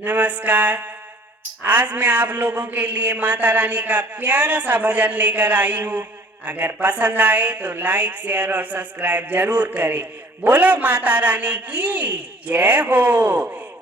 नमस्कार। आज मैं आप लोगों के लिए माता रानी का प्यारा सा भजन लेकर आई हूँ। अगर पसंद आए तो लाइक शेयर और सब्सक्राइब जरूर करें। बोलो माता रानी की जय हो।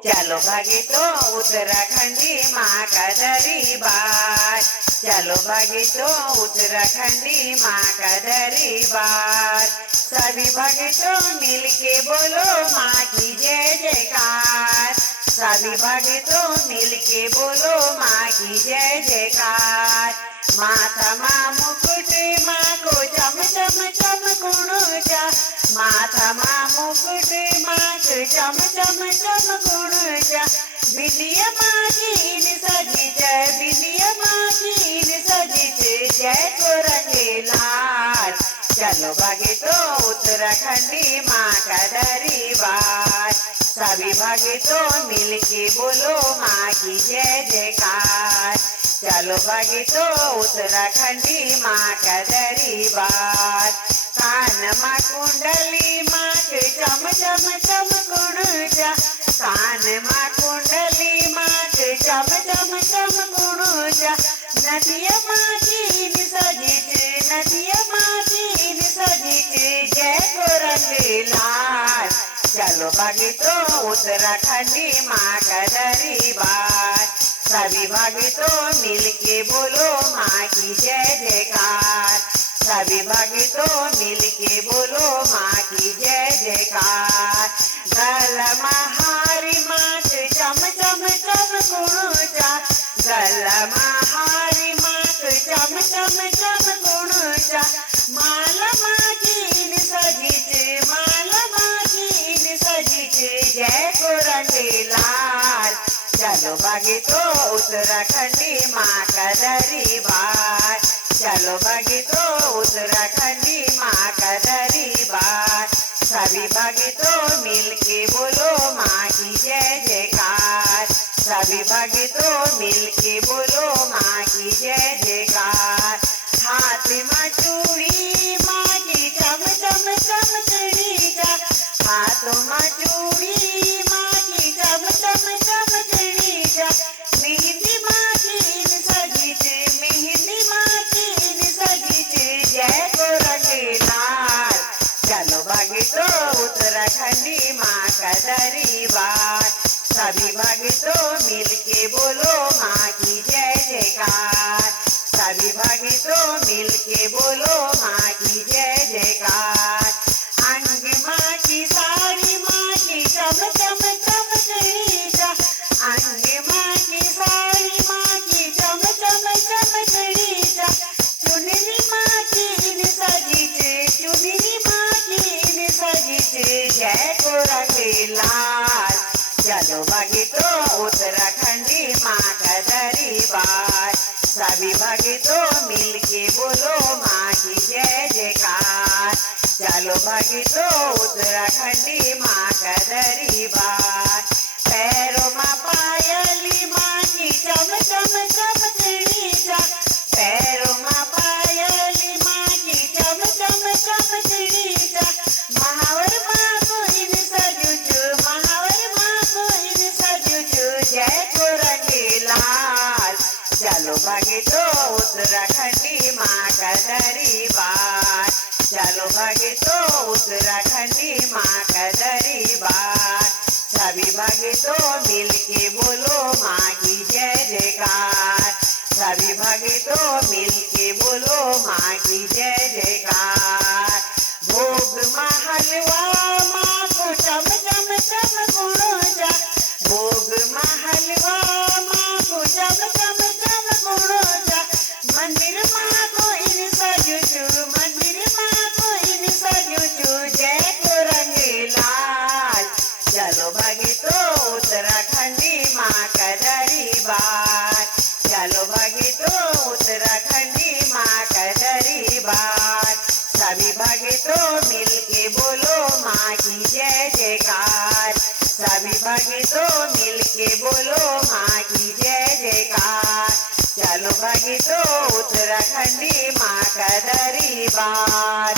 चलो भागे तो उत्तराखंडी माँ का दरबार, चलो भागे तो उत्तराखंडी माँ का दरबार। सभी भागे तो मिल के बोलो माँ की जय जयकार, सभी भागे तो मिल के बोलो माँ की जय जयकार। माता माँ मुकुट माँ को चम चम चम गुणचा, माता माँ मुकुट माँ को चम चम चम गुणचा। बिंदिया माँ की इन सजिच, बिंदिया माँ की इन सजिच, जय को रंगे लाल। चलो भागे तो उत्तराखंडी माँ का दरबार, सभी भागे तो मिल के बोलो माँ की जय जयकार। चलो भागे तो उत्तराखंडी माँ का दरबार। कान माँ कुंडली माँ के चम चम चम गुणचा, कान माँ कुंडली माँ के चम चम चम गुणचा। नदिया माँ की इन सजिच, नदिया माँ की इन सजिच, जय को रंग लाल। चलो भागे तो उत्तराखंडी माँ का दरबार, सभी भागे तो मिल के बोलो माँ की जय जयकार, सभी भागे तो मिल के बोलो माँ की जय जयकार। गला महारी माँ के चम चम चम गुणचा, गला महारी माँ के चम चम चम गुणचा। माला माँ की इन सजिच, माला माँ की इन सजिच, जय को रंगे लाल। चलो भागे तो उत्तराखंडी माँ का दरबार, चलो भागे तो उत्तराखंडी माँ का दरबार। सभी भागे तो मिल के बोलो माँ की जय जयकार, सभी भागे तो मिल के बोलो माँ की जय जयकार। हाथ में चूड़ी माँ की चम चम चम चढ़ीचा, हाथों में चूड़ी माँ की चम चम चम चढ़ीचा। मेहंदी माँ की इन सजिच, मेहंदी माँ की इन सजिच, जय को रंगे लाल। चलो भागे तो उत्तराखंडी माँ का दरबार, सभी भागे तो मिल के बोलो माँ की जय जयकार, सभी भागे तो मिल के बोलो माँ की जय जयकार। अंग माँ की साड़ी माँ की चम चम चम चढ़ीचा, अंग माँ की साड़ी माँ की चम चम चम चढ़ीचा। चुनरी माँ की इन सजिच, चुनरी माँ की इन सजिच, जय को रंगे लाल। चलो भागे तो उत्तराखंडी माँ का दरबार, सभी भागे तो मिल के बोलो माँ की जय जयकार। चलो भागे तो उत्तराखंडी माँ का दरबार। पैरों में पायली माँ की चम चम चम चढ़ीचा, पैरों में पायली माँ की चम चम चम चढ़ीचा। महावर माँ को इन सजुच, महावर माँ को इन सजुच, जय को रंगे लाल। चलो भागे तो उत्तराखंडी माँ का दरबार, चलो भागे तो उत्तराखंडी माँ का दरबार। सभी भागे तो मिल के बोलो माँ की जय जयकार, सभी भागे तो मिल के बोलो माँ की जय जयकार। भोग माँ हलवा माँ को चम चम चम गुणचा, भोग माँ हलवा माँ को चम चम चम गुणचा। मंदिर माँ को इन सजुचु, मंदिर माँ को इन सजुचु, जय को रंगे लाल। चलो भागे तो उत्तराखंडी माँ का दरबार, चलो भागे तो उत्तराखंडी माँ का दरबार। सभी भागे तो मिल के बोलो माँ की जय जयकार, सभी भागे तो मिल के बोलो माँ की जय जयकार। चलो भागे तो उत्तराखंडी माँ का दरबार।